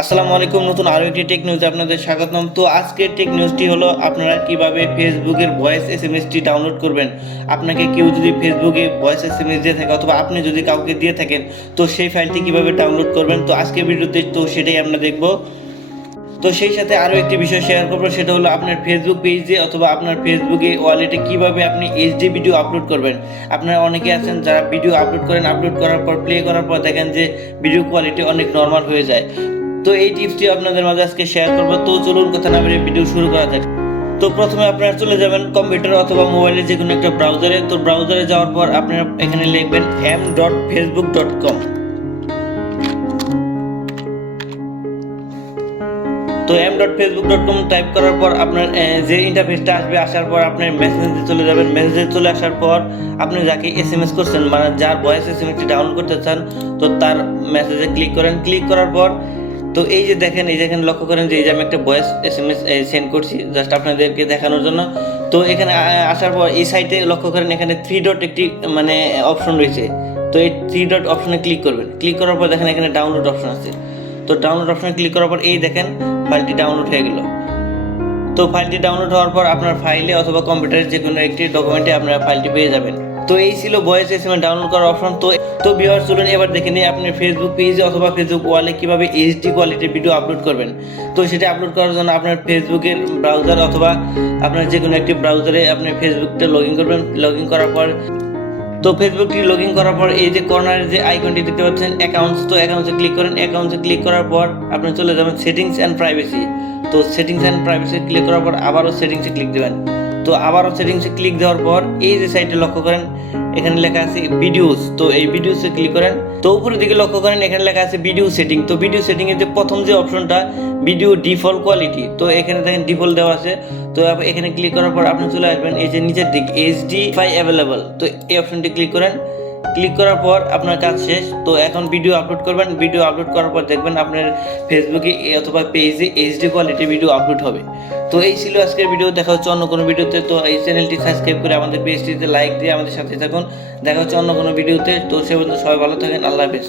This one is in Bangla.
আসসালামু আলাইকুম, নতুন আরও একটি টেক নিউজে আপনাদের স্বাগতম। তো আজকের টেক নিউজটি হলো আপনারা কিভাবে ফেসবুকের ভয়েস এসএমএসটি ডাউনলোড করবেন। আপনাকে কেউ যদি ফেসবুকে ভয়েস এসএমএস দিয়ে থাকে অথবা আপনি যদি কাউকে দিয়ে থাকেন, তো সেই ফাইলটি কিভাবে ডাউনলোড করবেন, তো আজকের ভিডিওতে তো সেটাই আমরা দেখব। তো সেই সাথে আরও একটি বিষয় শেয়ার করবো, সেটা হলো আপনার ফেসবুক পেজে অথবা আপনার ফেসবুকে ওয়ালেটে কিভাবে আপনি এইচডি ভিডিও আপলোড করবেন। আপনারা অনেকে আছেন যারা ভিডিও আপলোড করেন, আপলোড করার পর প্লে করার পর দেখেন যে ভিডিও কোয়ালিটি অনেক নর্মাল হয়ে যায়। তো এই টিপসটি আপনাদের মাঝে আজকে শেয়ার করবো। তো চলুন কথা না বেরিয়ে ভিডিও শুরু করা যাক। তো প্রথমে আপনারা চলে যাবেন কম্পিউটার অথবা মোবাইলের যে কোনো একটা ব্রাউজারে। তো ব্রাউজারে যাওয়ার পর আপনারা এখানে লিখবেন m.facebook.com। তো m.facebook.com টাইপ করার পর আপনার যে ইন্টারফেসটা আসবে, আসার পর আপনার মেসেজে চলে যাবেন। মেসেজে চলে আসার পর আপনি যাকে এসএমএস করছেন, মানে যার ভয়েস এসএমএসটি ডাউনলোড করতে চান, তো তার মেসেজে ক্লিক করেন। ক্লিক করার পর তো এই যে দেখেন, এই যেখানে লক্ষ্য করেন যে এই যে আমি একটা ভয়েস এসএমএস সেন্ড করছি জাস্ট আপনাদেরকে দেখানোর জন্য। তো এখানে আসার পর এই সাইটে লক্ষ্য করেন এখানে 3 ডট একটি মানে অপশন রয়েছে। তো এই 3 ডট অপশনে ক্লিক করবেন। ক্লিক করার পর দেখেন এখানে ডাউনলোড অপশন আছে। তো ডাউনলোড অপশনে ক্লিক করার পর এই দেখেন ফাইলটি ডাউনলোড হয়ে গেল। তো ফাইলটি ডাউনলোড হওয়ার পর আপনার ফাইলে অথবা কম্পিউটারের যে কোনো একটি ডকুমেন্টে আপনারা ফাইলটি পেয়ে যাবেন। তো এই ছিল ভয়েস এসএমএস ডাউনলোড করার অপশন। তো ভিউয়ার্স, চলুন এবার দেখে নিই আপনার ফেসবুক পেজে অথবা ফেসবুক ওয়ালে কিভাবে এইচডি কোয়ালিটির ভিডিও আপলোড করবেন। তো সেটা আপলোড করার জন্য আপনার ফেসবুকের ব্রাউজার অথবা আপনার যে কোনো একটি ব্রাউজারে আপনার ফেসবুকটা লগ ইন করবেন। লগ ইন করার পর তো ফেসবুকটি লগ ইন করার পর এই যে কর্নারের যে আইকনটি দেখতে পাচ্ছেন অ্যাকাউন্টস, তো অ্যাকাউন্টসে ক্লিক করেন। অ্যাকাউন্টসে ক্লিক করার পর আপনি চলে যাবেন সেটিংস অ্যান্ড প্রাইভেসি। তো সেটিংস অ্যান্ড প্রাইভেসি ক্লিক করার পর আবারও সেটিংসে ক্লিক দেবেন। তো আবারও সেটিংসে ক্লিক দেওয়ার পর এই যে সাইটে লক্ষ্য করেন এখানে লেখা আছে ভিডিওস। তো এই ভিডিওসে ক্লিক করেন। তো উপরের দিকে লক্ষ্য করেন এখানে লেখা আছে ভিডিও সেটিং। তো ভিডিও সেটিং এর যে প্রথম যে অপশনটা ভিডিও ডিফল্ট কোয়ালিটি, তো এখানে দেখেন ডিফল্ট দেওয়া আছে। তো এখানে ক্লিক করার পর আপনি চলে আসবেন এই যে নিচের দিক এইচডি ফাই অ্যাভেলেবল। তো এই অপশনটি ক্লিক করেন। ক্লিক করার পর আপনার কাজ শেষ। তো এখন ভিডিও আপলোড করবেন। ভিডিও আপলোড করার পর দেখবেন আপনার ফেসবুকে অথবা পেজে এইচডি কোয়ালিটির ভিডিও আপলোড হবে। তো এই ছিল আজকের ভিডিও। দেখা হচ্ছে অন্য কোনো ভিডিওতে। তো এই চ্যানেলটি সাবস্ক্রাইব করে আমাদের পেজটিতে লাইক দিয়ে আমাদের সাথে থাকুন। দেখা হচ্ছে অন্য কোনো ভিডিওতে। তো সে পর্যন্ত সবাই ভালো থাকেন। আল্লাহ হাফেজ।